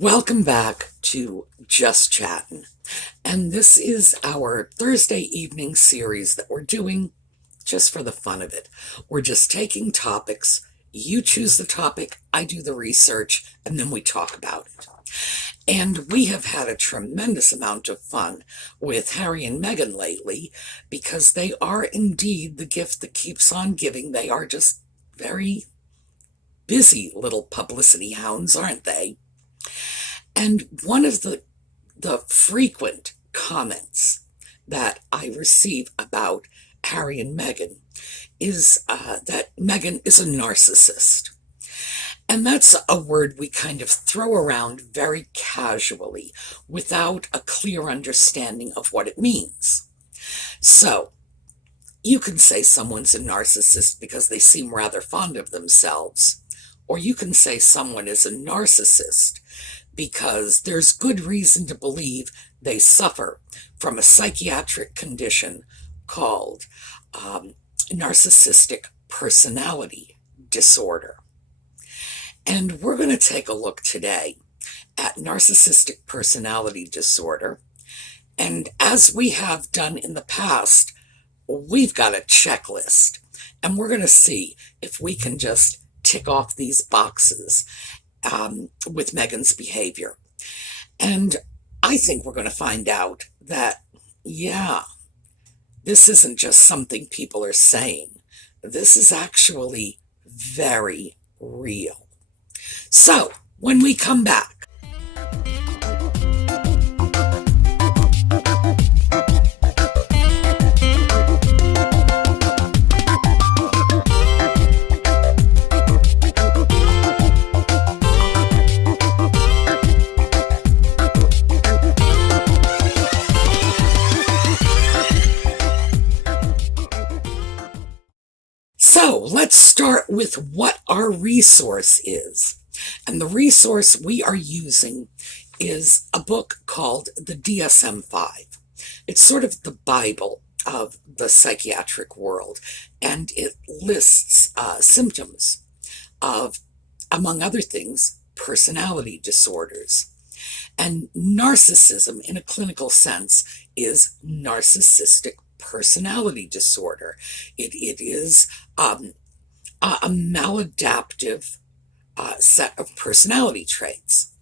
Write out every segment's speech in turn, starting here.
Welcome back to Just Chattin', and this is our Thursday evening series that we're doing just for the fun of it. We're just taking topics, you choose the topic, I do the research, and then we talk about it. And we have had a tremendous amount of fun with Harry and Meghan lately because they are indeed the gift that keeps on giving. They are just very busy little publicity hounds, aren't they? And one of the frequent comments that I receive about Harry and Meghan is that Meghan is a narcissist. And that's a word we kind of throw around very casually without a clear understanding of what it means. So, you can say someone's a narcissist because they seem rather fond of themselves, or you can say someone is a narcissist because there's good reason to believe they suffer from a psychiatric condition called narcissistic personality disorder. And we're going to take a look today at narcissistic personality disorder. And as we have done in the past, we've got a checklist. And we're going to see if we can just tick off these boxes with Meghan's behavior. And I think we're going to find out that, yeah, this isn't just something people are saying. This is actually very real. So, when we come back, let's start with what our resource is. And the resource we are using is a book called the DSM-5. It's sort of the Bible of the psychiatric world, and it lists symptoms of, among other things, personality disorders. And narcissism, in a clinical sense, is narcissistic personality disorder. It is a maladaptive set of personality traits.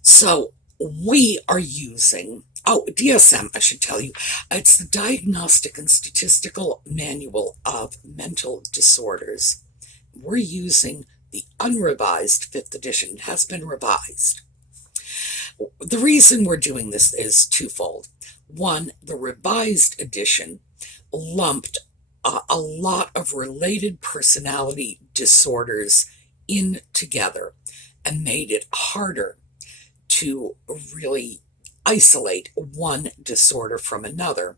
So we are using, DSM, I should tell you, it's the Diagnostic and Statistical Manual of Mental Disorders. We're using the unrevised 5th edition. It has been revised. The reason we're doing this is twofold. One, the revised edition lumped a lot of related personality disorders in together and made it harder to really isolate one disorder from another.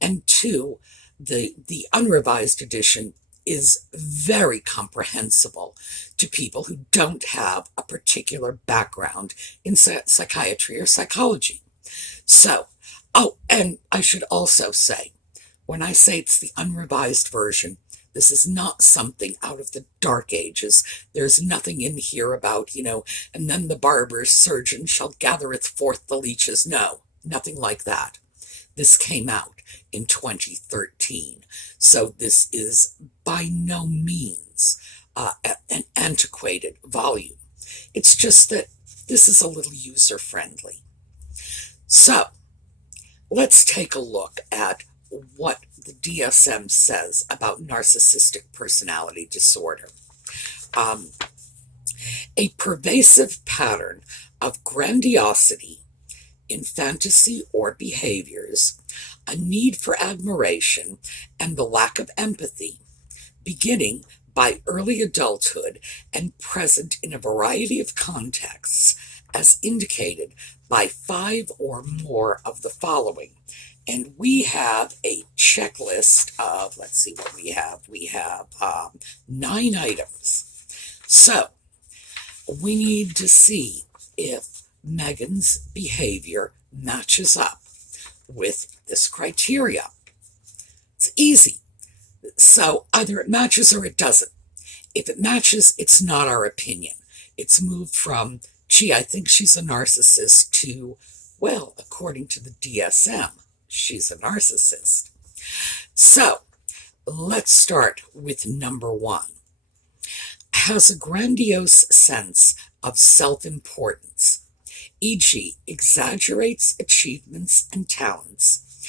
And two, the unrevised edition is very comprehensible to people who don't have a particular background in psychiatry or psychology. So, and I should also say, when I say it's the unrevised version, this is not something out of the dark ages. There's nothing in here about, and then the barber surgeon shall gathereth forth the leeches. No, nothing like that. This came out in 2013. So this is by no means an antiquated volume. It's just that this is a little user-friendly. So let's take a look at what the DSM says about narcissistic personality disorder. A pervasive pattern of grandiosity in fantasy or behaviors, a need for admiration, and the lack of empathy, beginning by early adulthood and present in a variety of contexts, as indicated by 5 or more of the following. And we have a checklist of, let's see what we have. We have 9 items. So we need to see if Meghan's behavior matches up with this criteria. It's easy. So either it matches or it doesn't. If it matches, it's not our opinion. It's moved from gee, I think she's a narcissist to, well, according to the DSM, she's a narcissist. So let's start with number one. Has a grandiose sense of self-importance, e.g., exaggerates achievements and talents,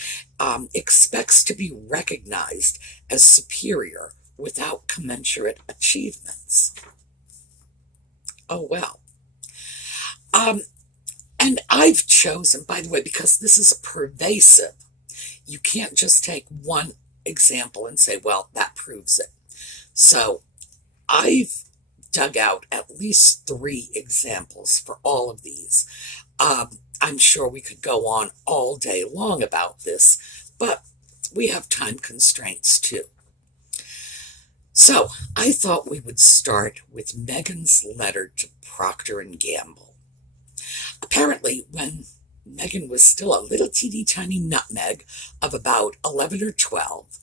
expects to be recognized as superior without commensurate achievements. Oh, well. And I've chosen, by the way, because this is pervasive, you can't just take one example and say, well, that proves it. So I've dug out at least 3 examples for all of these. I'm sure we could go on all day long about this, but we have time constraints too. So I thought we would start with Meghan's letter to Procter Gamble. Apparently, when Meghan was still a little teeny tiny nutmeg of about 11 or 12,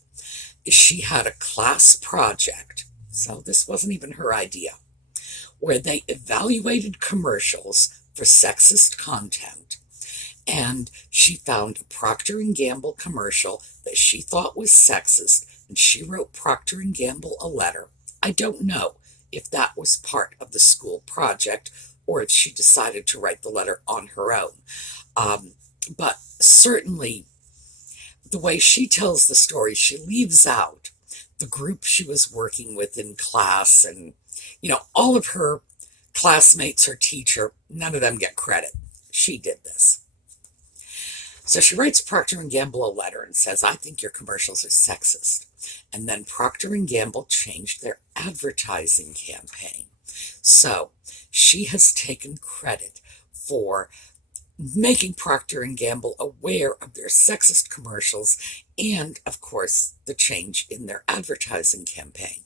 she had a class project, so this wasn't even her idea, where they evaluated commercials for sexist content, and she found a Procter & Gamble commercial that she thought was sexist, and she wrote Procter & Gamble a letter. I don't know if that was part of the school project or if she decided to write the letter on her own. But certainly the way she tells the story, she leaves out the group she was working with in class, and all of her classmates, her teacher, none of them get credit. She did this. So she writes Procter & Gamble a letter and says, I think your commercials are sexist. And then Procter & Gamble changed their advertising campaign. So she has taken credit for making Procter & Gamble aware of their sexist commercials and, of course, the change in their advertising campaign.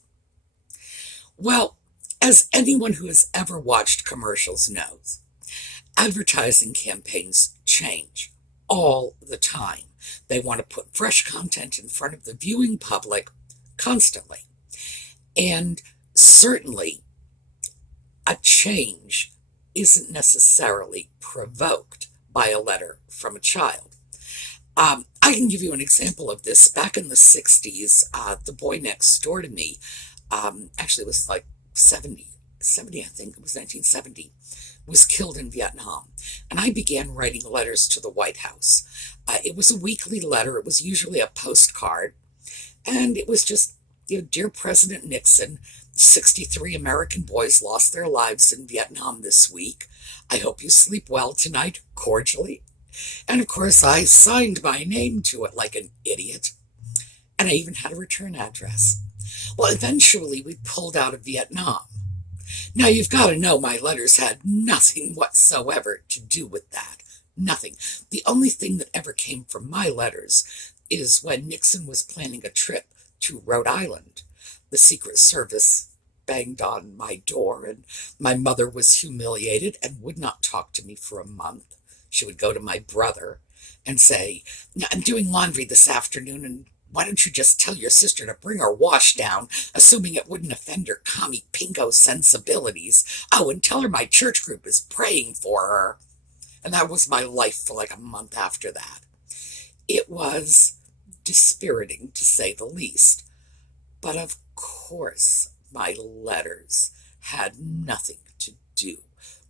Well, as anyone who has ever watched commercials knows, advertising campaigns change all the time. They want to put fresh content in front of the viewing public constantly. And certainly, a change isn't necessarily provoked by a letter from a child. I can give you an example of this. Back in the 60s, the boy next door to me, actually it was like 70, I think, it was 1970, was killed in Vietnam. And I began writing letters to the White House. It was a weekly letter. It was usually a postcard. And it was just, Dear President Nixon, 63 American boys lost their lives in Vietnam this week. I hope you sleep well tonight, cordially. And of course, I signed my name to it like an idiot. And I even had a return address. Well, eventually we pulled out of Vietnam. Now, you've got to know my letters had nothing whatsoever to do with that. Nothing. The only thing that ever came from my letters is when Nixon was planning a trip to Rhode Island. The Secret Service banged on my door, and my mother was humiliated and would not talk to me for a month. She would go to my brother and say, I'm doing laundry this afternoon, and why don't you just tell your sister to bring her wash down, assuming it wouldn't offend her commie pinko sensibilities. Oh, and tell her my church group is praying for her. And that was my life for like a month after that. It was dispiriting, to say the least. But of course, my letters had nothing to do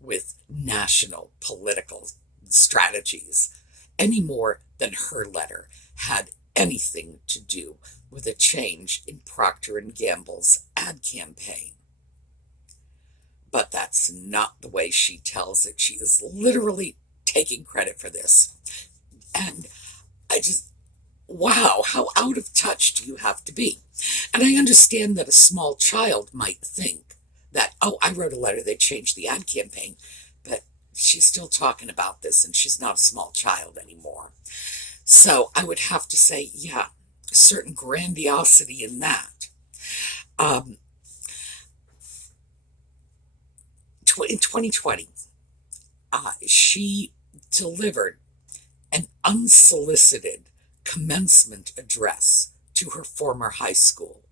with national political strategies, any more than her letter had anything to do with a change in Procter & Gamble's ad campaign. But that's not the way she tells it. She is literally taking credit for this. And I just, wow, how out of touch do you have to be? And I understand that a small child might think that, oh, I wrote a letter, they changed the ad campaign, but she's still talking about this and she's not a small child anymore. So I would have to say, yeah, a certain grandiosity in that. In 2020, she delivered an unsolicited commencement address to her former high school.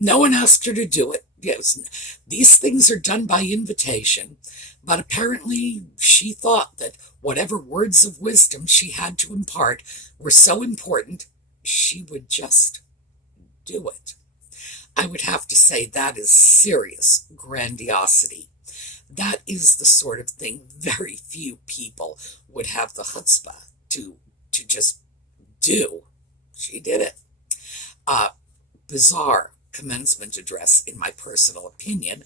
No one asked her to do it. Yes, these things are done by invitation, but apparently she thought that whatever words of wisdom she had to impart were so important, she would just do it. I would have to say that is serious grandiosity. That is the sort of thing very few people would have the chutzpah to just do. She did it. Bizarre commencement address, in my personal opinion,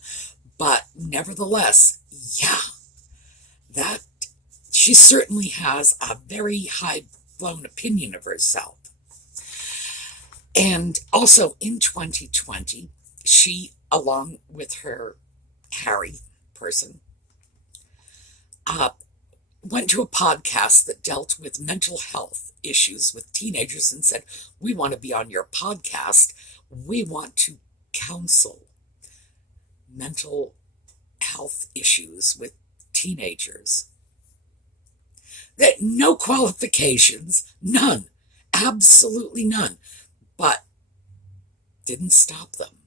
but nevertheless, yeah, that she certainly has a very high-flown opinion of herself. And also in 2020, she, along with her Harry person, went to a podcast that dealt with mental health issues with teenagers and said, we want to be on your podcast. We want to counsel mental health issues with teenagers. That no qualifications, none, absolutely none, but didn't stop them.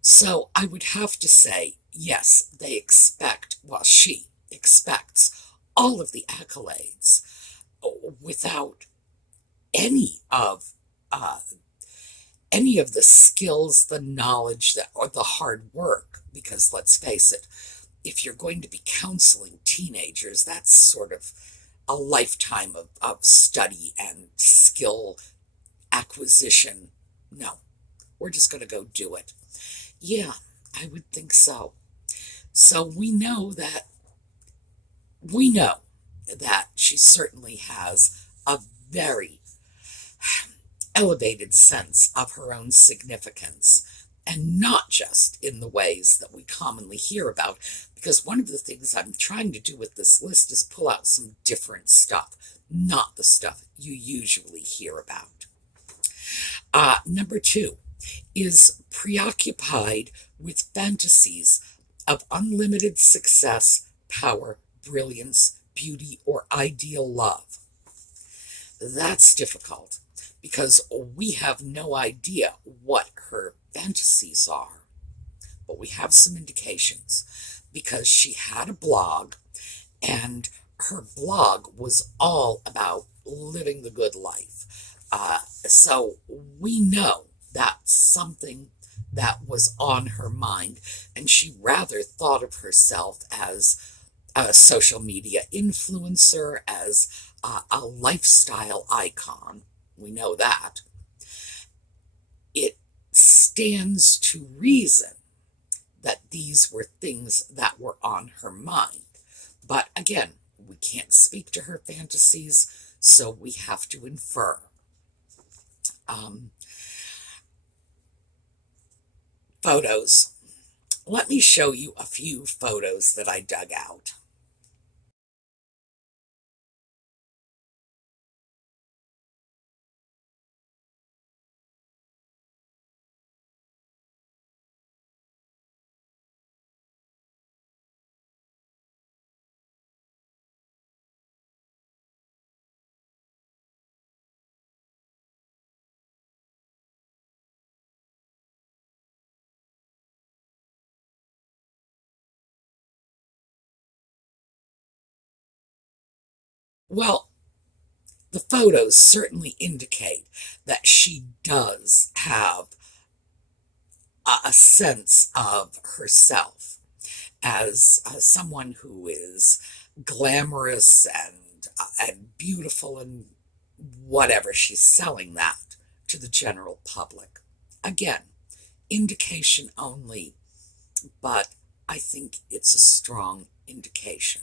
So I would have to say, yes, they expect, well, she expects all of the accolades without any of the skills, the knowledge, or the hard work. Because let's face it, if you're going to be counseling teenagers, that's sort of a lifetime of study and skill acquisition. No, we're just going to go do it. Yeah, I would think so. So we know that she certainly has a very elevated sense of her own significance, and not just in the ways that we commonly hear about, because one of the things I'm trying to do with this list is pull out some different stuff, not the stuff you usually hear about. Number 2 is preoccupied with fantasies of unlimited success, power, brilliance, beauty, or ideal love. That's difficult because we have no idea what her fantasies are, but we have some indications because she had a blog, and her blog was all about living the good life. So we know that's something that was on her mind, and she rather thought of herself as a social media influencer, as a lifestyle icon. We know that. It stands to reason that these were things that were on her mind. But again, we can't speak to her fantasies, so we have to infer. Photos. Let me show you a few photos that I dug out. Well, the photos certainly indicate that she does have a sense of herself as someone who is glamorous and beautiful and whatever. She's selling that to the general public. Again, indication only, but I think it's a strong indication.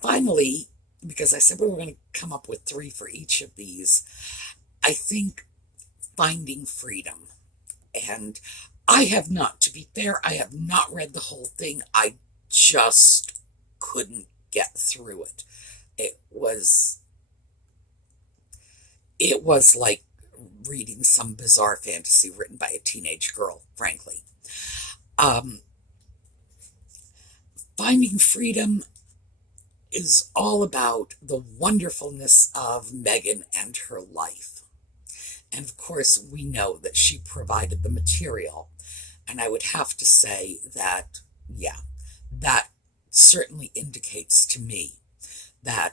Finally, because I said we were going to come up with 3 for each of these, I think finding freedom. And I have not, to be fair, I have not read the whole thing. I just couldn't get through it. It was like reading some bizarre fantasy written by a teenage girl, frankly. Finding freedom is all about the wonderfulness of Meghan and her life. And of course, we know that she provided the material. And I would have to say that, yeah, that certainly indicates to me that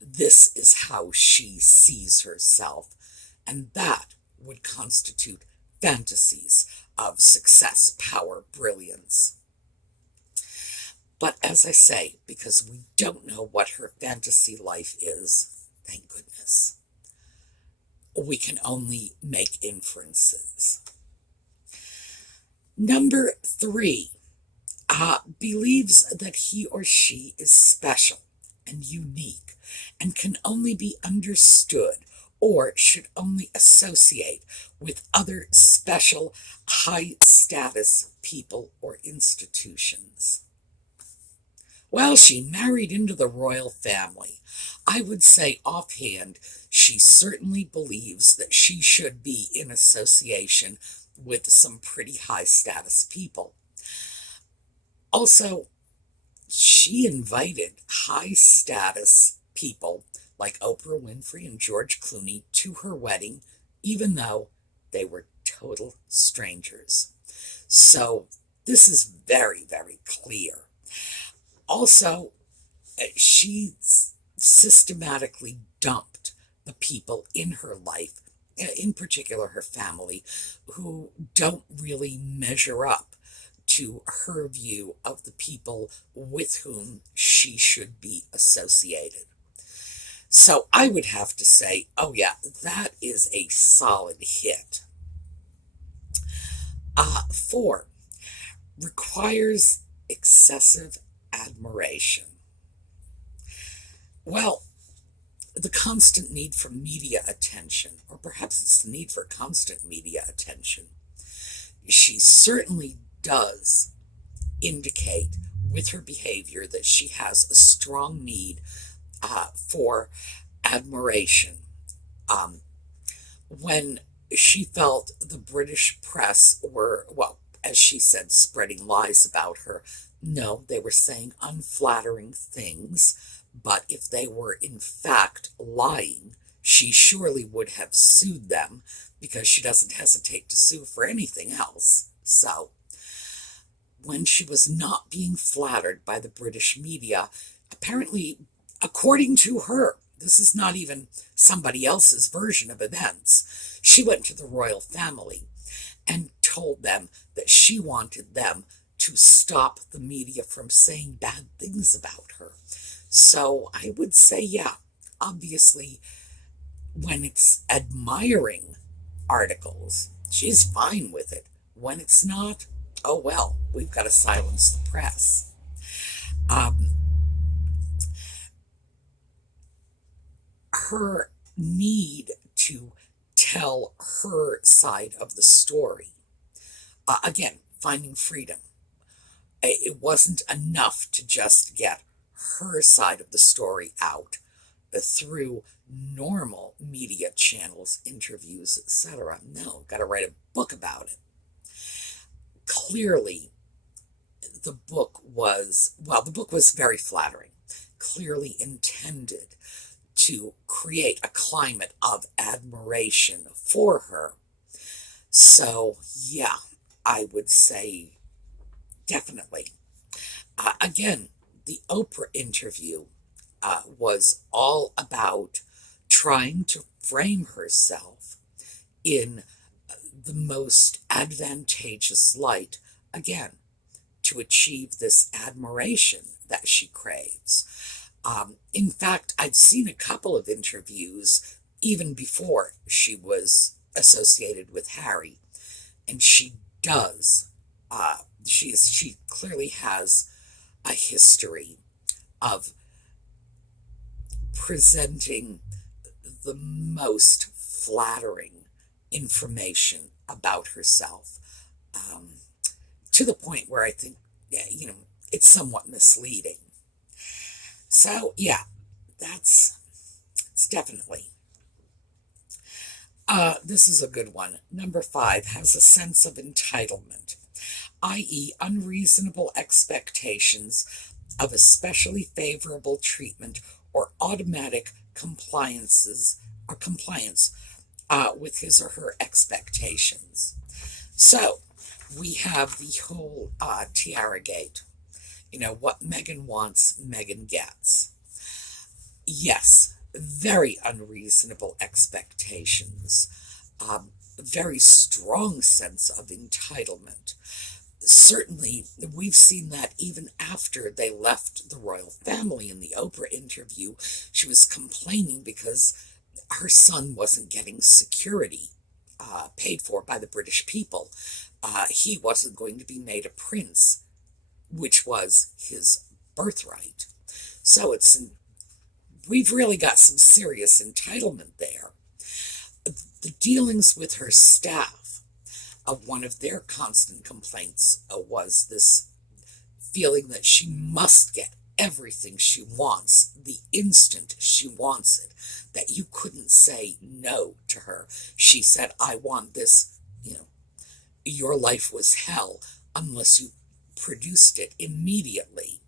this is how she sees herself. And that would constitute fantasies of success, power, brilliance. But as I say, because we don't know what her fantasy life is, thank goodness, we can only make inferences. Number 3, believes that he or she is special and unique and can only be understood or should only associate with other special, high-status people or institutions. Well, she married into the royal family. I would say offhand, she certainly believes that she should be in association with some pretty high-status people. Also, she invited high-status people like Oprah Winfrey and George Clooney to her wedding, even though they were total strangers. So this is very, very clear. Also, she systematically dumped the people in her life, in particular her family, who don't really measure up to her view of the people with whom she should be associated. So I would have to say, oh yeah, that is a solid hit. 4, requires excessive admiration. Well, the constant need for media attention, or perhaps it's the need for constant media attention, she certainly does indicate with her behavior that she has a strong need for admiration. When she felt the British press were, well, as she said, spreading lies about her, no, they were saying unflattering things, but if they were in fact lying, she surely would have sued them, because she doesn't hesitate to sue for anything else. So, when she was not being flattered by the British media, apparently, according to her, this is not even somebody else's version of events, she went to the royal family and told them that she wanted them to stop the media from saying bad things about her. So I would say, yeah, obviously, when it's admiring articles, she's fine with it. When it's not, oh well, we've got to silence the press. Her need to tell her side of the story, again, finding freedom. It wasn't enough to just get her side of the story out through normal media channels, interviews, etc. No, got to write a book about it. Clearly, the book was very flattering, clearly intended to create a climate of admiration for her. So, yeah, I would say definitely. Again, the Oprah interview was all about trying to frame herself in the most advantageous light, again, to achieve this admiration that she craves. In fact, I've seen a couple of interviews even before she was associated with Harry, and she does. She clearly has a history of presenting the most flattering information about herself, to the point where I think, yeah, it's somewhat misleading. So, yeah, it's definitely. This is a good one. Number 5, has a sense of entitlement, i.e. unreasonable expectations of especially favorable treatment or automatic compliance with his or her expectations. So we have the whole tiara gate. What Meghan wants, Meghan gets. Yes, very unreasonable expectations. Very strong sense of entitlement. Certainly, we've seen that even after they left the royal family. In the Oprah interview, she was complaining because her son wasn't getting security paid for by the British people. He wasn't going to be made a prince, which was his birthright. So we've really got some serious entitlement there. The dealings with her staff, one of their constant complaints was this feeling that she must get everything she wants the instant she wants it, that you couldn't say no to her. She said, I want this, your life was hell unless you produced it immediately.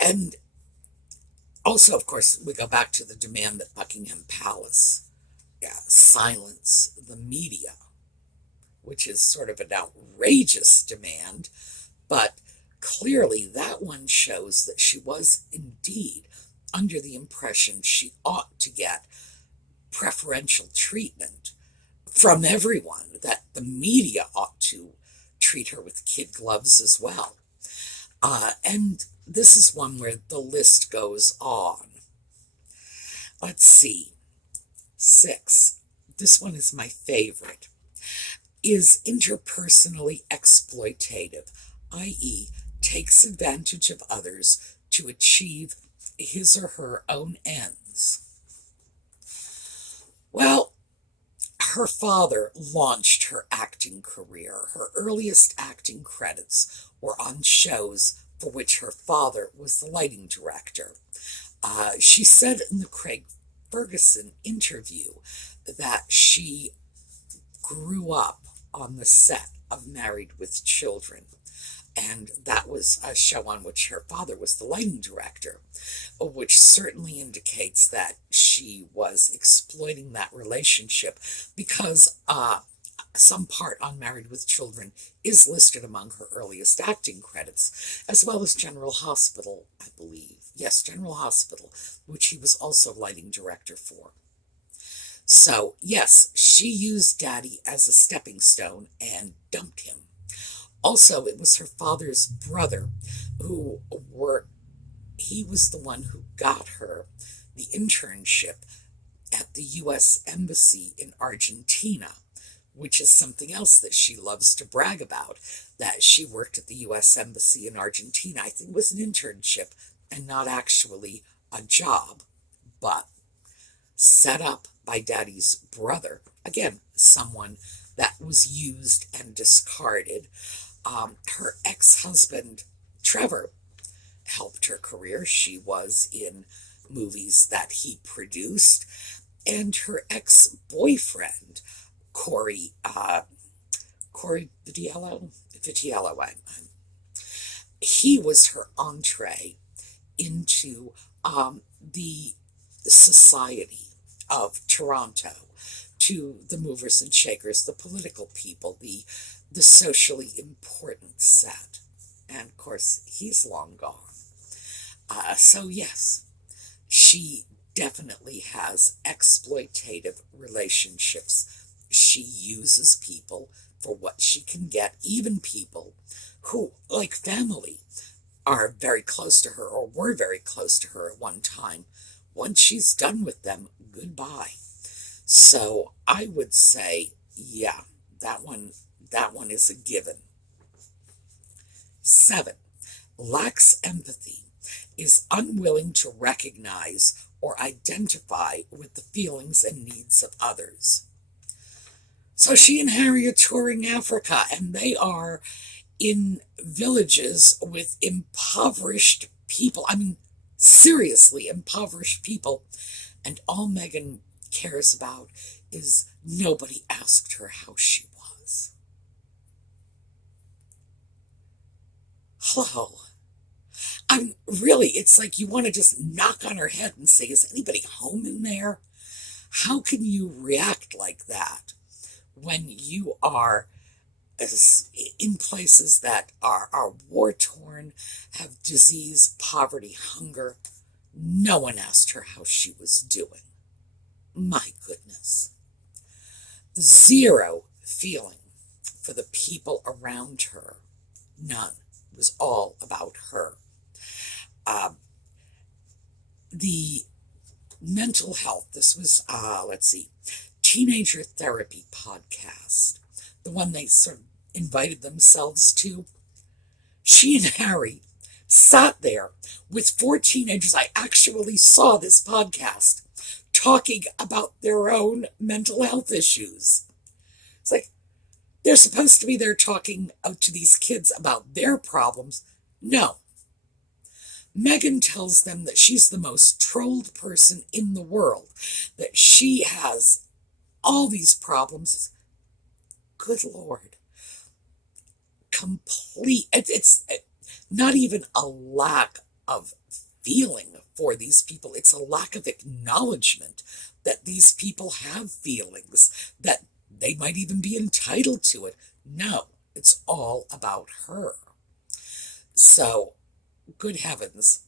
And also, of course, we go back to the demand that Buckingham Palace silence the media, which is sort of an outrageous demand, but clearly that one shows that she was indeed under the impression she ought to get preferential treatment from everyone, that the media ought to treat her with kid gloves as well. And this is one where the list goes on. Let's see. 6. This one is my favorite. Is interpersonally exploitative, i.e., takes advantage of others to achieve his or her own ends. Well, her father launched her acting career. Her earliest acting credits were on shows for which her father was the lighting director. She said in the Craig Ferguson interview that she grew up on the set of Married with Children, and that was a show on which her father was the lighting director, which certainly indicates that she was exploiting that relationship, because some part on Married with Children is listed among her earliest acting credits, as well as General Hospital, I believe. Yes, General Hospital, which he was also lighting director for. So, yes, she used Daddy as a stepping stone and dumped him. Also, it was her father's brother he was the one who got her the internship at the U.S. Embassy in Argentina, which is something else that she loves to brag about, that she worked at the U.S. Embassy in Argentina. I think it was an internship and not actually a job, but set up by Daddy's brother. Again, someone that was used and discarded. Her ex-husband, Trevor, helped her career. She was in movies that he produced. And her ex-boyfriend, Corey Vitiello, he was her entree into the society of Toronto, to the movers and shakers, the political people, the socially important set. And of course, he's long gone. So yes, she definitely has exploitative relationships. She uses people for what she can get, even people who, like family, are very close to her or were very close to her at one time. Once she's done with them, goodbye. So I would say, yeah, that one is a given. 7, lacks empathy, is unwilling to recognize or identify with the feelings and needs of others. So she and Harry are touring Africa, and they are in villages with impoverished people. I mean, seriously impoverished people. And all Meghan cares about is nobody asked her how she was. Hello. I And really, it's like you want to just knock on her head and say, is anybody home in there? How can you react like that when you are in places that are war-torn, have disease, poverty, hunger? No one asked her how she was doing. My goodness. Zero feeling for the people around her. None. It was all about her. The mental health, this was, Teenager Therapy podcast, the one they sort of invited themselves to. She and Harry sat there with 4 teenagers. I actually saw this podcast talking about their own mental health issues. It's like, they're supposed to be there talking out to these kids about their problems. No. Meghan tells them that she's the most trolled person in the world, that she has all these problems. Good Lord. It's not even a lack of feeling for these people. It's a lack of acknowledgement that these people have feelings, that they might even be entitled to it. No, it's all about her. So, good heavens.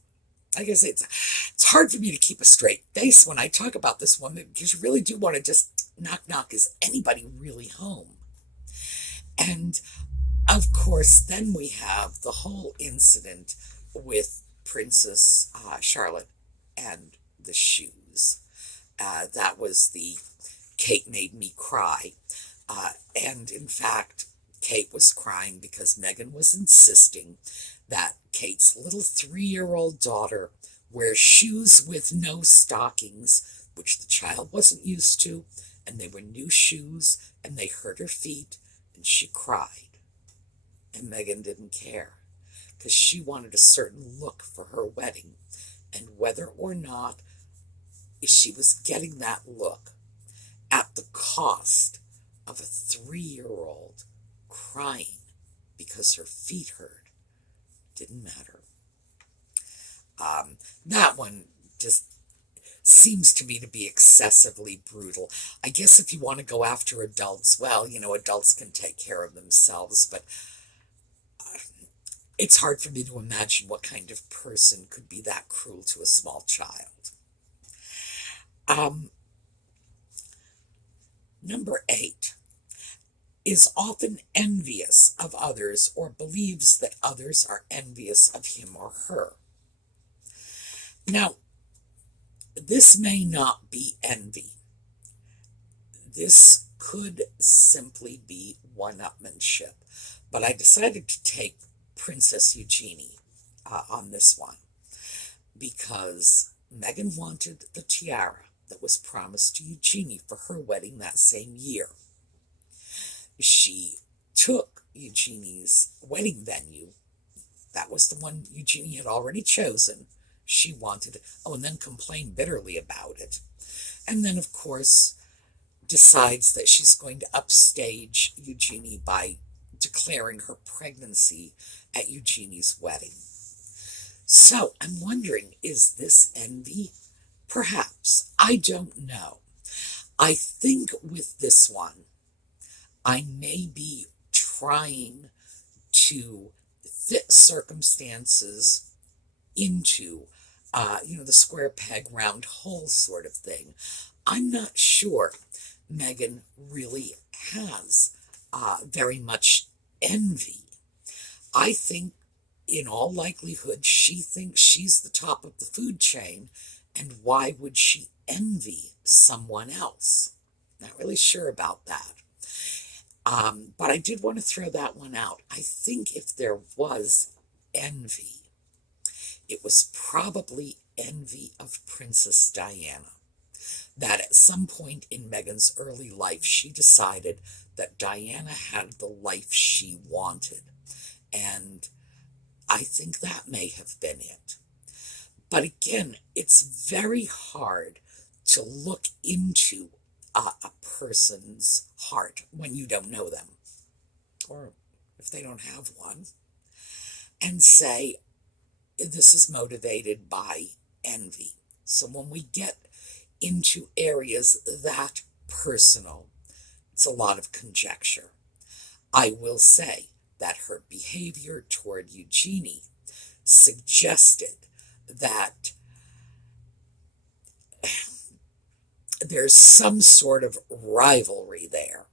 Like I say, it's hard for me to keep a straight face when I talk about this woman, because you really do want to just knock, is anybody really home? And of course, then we have the whole incident with Princess Charlotte and the shoes. That was the Kate made me cry. And in fact, Kate was crying because Meghan was insisting that Kate's little 3-year-old daughter wear shoes with no stockings, which the child wasn't used to, and they were new shoes, and they hurt her feet, and she cried. And Meghan didn't care, because she wanted a certain look for her wedding, and whether or not she was getting that look at the cost of a 3-year-old crying because her feet hurt, didn't matter. That one just seems to me to be excessively brutal. I guess if you want to go after adults, well, adults can take care of themselves, but it's hard for me to imagine what kind of person could be that cruel to a small child. Number 8 is often envious of others or believes that others are envious of him or her. Now, this may not be envy. This could simply be one-upmanship. But I decided to take Princess Eugenie on this one, because Meghan wanted the tiara that was promised to Eugenie for her wedding that same year. She took Eugenie's wedding venue. That was the one Eugenie had already chosen. She wanted it. Oh, and then complained bitterly about it. And then, of course, decides that she's going to upstage Eugenie by declaring her pregnancy at Eugenie's wedding. So, I'm wondering, is this envy? Perhaps. I don't know. I think with this one, I may be trying to fit circumstances into, the square peg, round hole sort of thing. I'm not sure Meghan really has very much envy. I think, in all likelihood, she thinks she's the top of the food chain, and why would she envy someone else? Not really sure about that. But I did want to throw that one out. I think if there was envy, it was probably envy of Princess Diana. That at some point in Meghan's early life, she decided that Diana had the life she wanted. And I think that may have been it. But again, it's very hard to look into a person's heart when you don't know them, or if they don't have one, and say, this is motivated by envy. So when we get into areas that personal, it's a lot of conjecture. I will say that her behavior toward Eugenie suggested that there's some sort of rivalry there.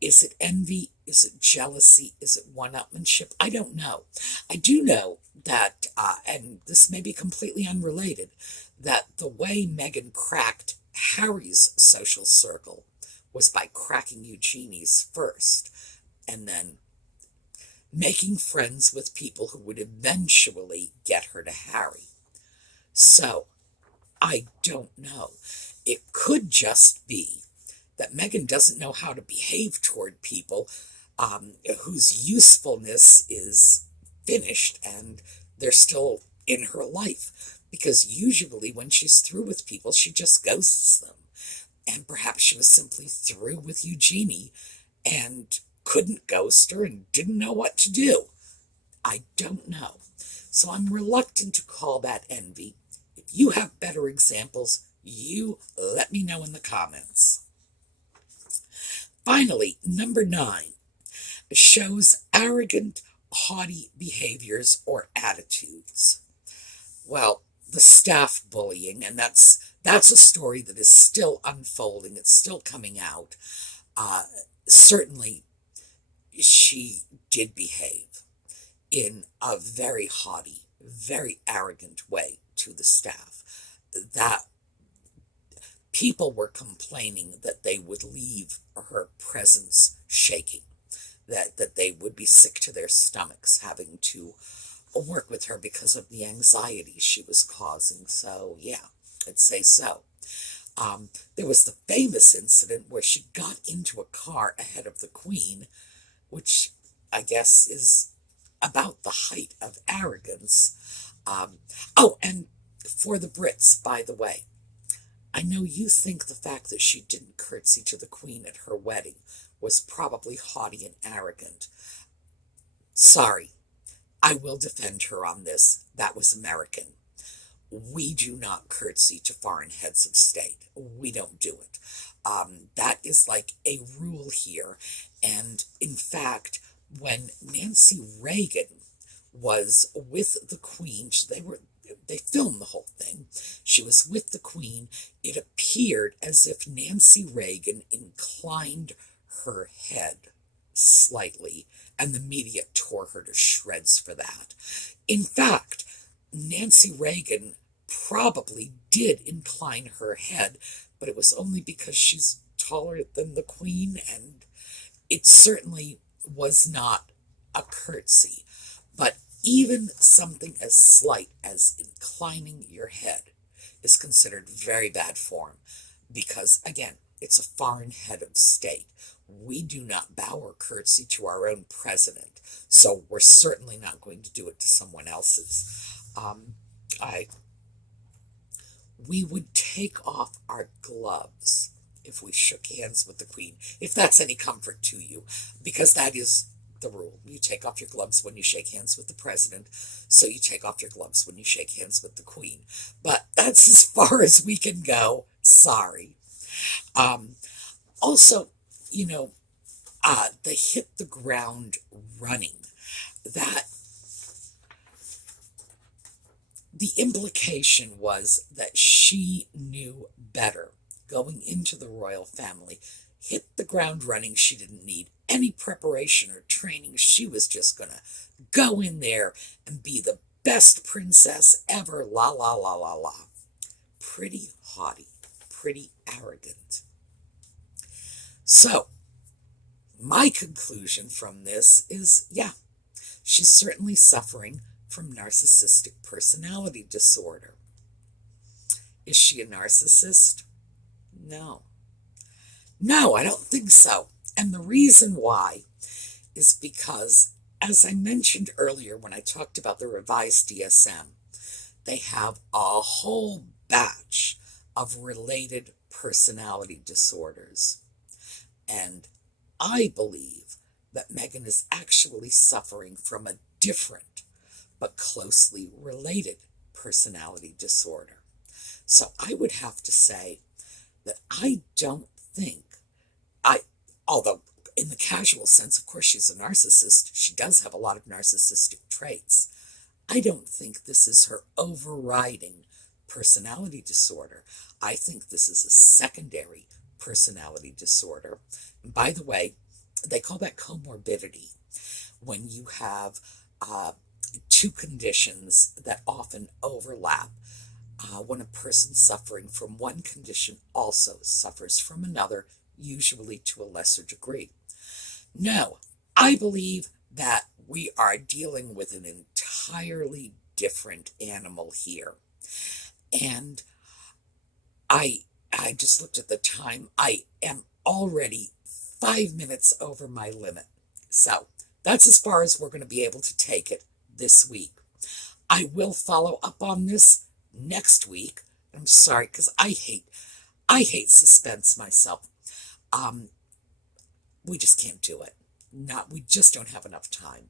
Is it envy? Is it jealousy? Is it one-upmanship? I don't know. I do know that, and this may be completely unrelated, that the way Meghan cracked Harry's social circle was by cracking Eugenie's first, and then making friends with people who would eventually get her to Harry. So, I don't know. It could just be that Meghan doesn't know how to behave toward people whose usefulness is finished and they're still in her life. Because usually when she's through with people, she just ghosts them. And perhaps she was simply through with Eugenie and couldn't ghost her and didn't know what to do. I don't know. So I'm reluctant to call that envy. If you have better examples, you let me know in the comments. Finally, number 9 shows arrogant, haughty behaviors or attitudes. Well, the staff bullying, and that's a story that is still unfolding. It's still coming out. Certainly, she did behave in a very haughty, very arrogant way to the staff. That people were complaining that they would leave her presence shaking, that they would be sick to their stomachs having to work with her because of the anxiety she was causing. So, yeah, I'd say so. There was the famous incident where she got into a car ahead of the Queen, which I guess is about the height of arrogance. And for the Brits, by the way, I know you think the fact that she didn't curtsy to the Queen at her wedding was probably haughty and arrogant. Sorry, I will defend her on this. That was American. We do not curtsy to foreign heads of state. We don't do it. That is like a rule here. And in fact, when Nancy Reagan was with the Queen, they filmed the whole thing. She was with the Queen. It appeared as if Nancy Reagan inclined her head slightly, and the media tore her to shreds for that. In fact, Nancy Reagan probably did incline her head, but it was only because she's taller than the Queen, and it certainly was not a curtsy. But even something as slight as inclining your head is considered very bad form because, again, it's a foreign head of state. We do not bow or curtsy to our own president, so we're certainly not going to do it to someone else's. We would take off our gloves if we shook hands with the Queen, if that's any comfort to you, because that is the rule. You take off your gloves when you shake hands with the president, so you take off your gloves when you shake hands with the Queen. But that's as far as we can go. Sorry. Also, they hit the ground running. That the implication was that she knew better going into the royal family. Hit the ground running. She didn't need any preparation or training. She was just going to go in there and be the best princess ever. La, la, la, la, la. Pretty haughty. Pretty arrogant. So, my conclusion from this is, yeah, she's certainly suffering from narcissistic personality disorder. Is she a narcissist? No. No, I don't think so. And the reason why is because, as I mentioned earlier when I talked about the revised DSM, they have a whole batch of related personality disorders. And I believe that Meghan is actually suffering from a different but closely related personality disorder. So I would have to say that I don't think, although in the casual sense, of course, she's a narcissist. She does have a lot of narcissistic traits. I don't think this is her overriding personality disorder. I think this is a secondary personality disorder. And by the way, they call that comorbidity when you have two conditions that often overlap. When a person suffering from one condition also suffers from another, usually to a lesser degree. No, I believe that we are dealing with an entirely different animal here. And I just looked at the time. I am already 5 minutes over my limit. So that's as far as we're going to be able to take it this week. I will follow up on this next week. I'm sorry, because I hate suspense myself. We just can't do it. We just don't have enough time.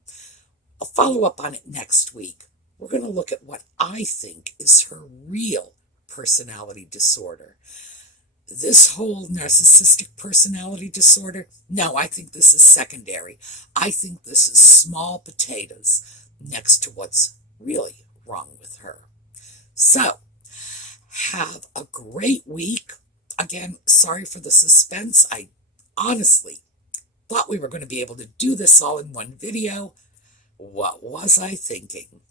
I'll follow up on it next week. We're going to look at what I think is her real personality disorder. This whole narcissistic personality disorder, no, I think this is secondary. I think this is small potatoes next to what's really wrong with her. So, have a great week. Again, sorry for the suspense. I honestly thought we were going to be able to do this all in one video. What was I thinking?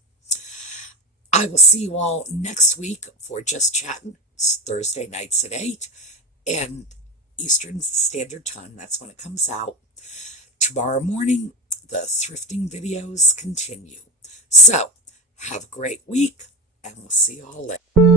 I will see you all next week for Just Chattin'. It's Thursday nights at 8 and Eastern Standard Time. That's when it comes out. Tomorrow morning, the thrifting videos continue. So, have a great week, and we'll see you all later.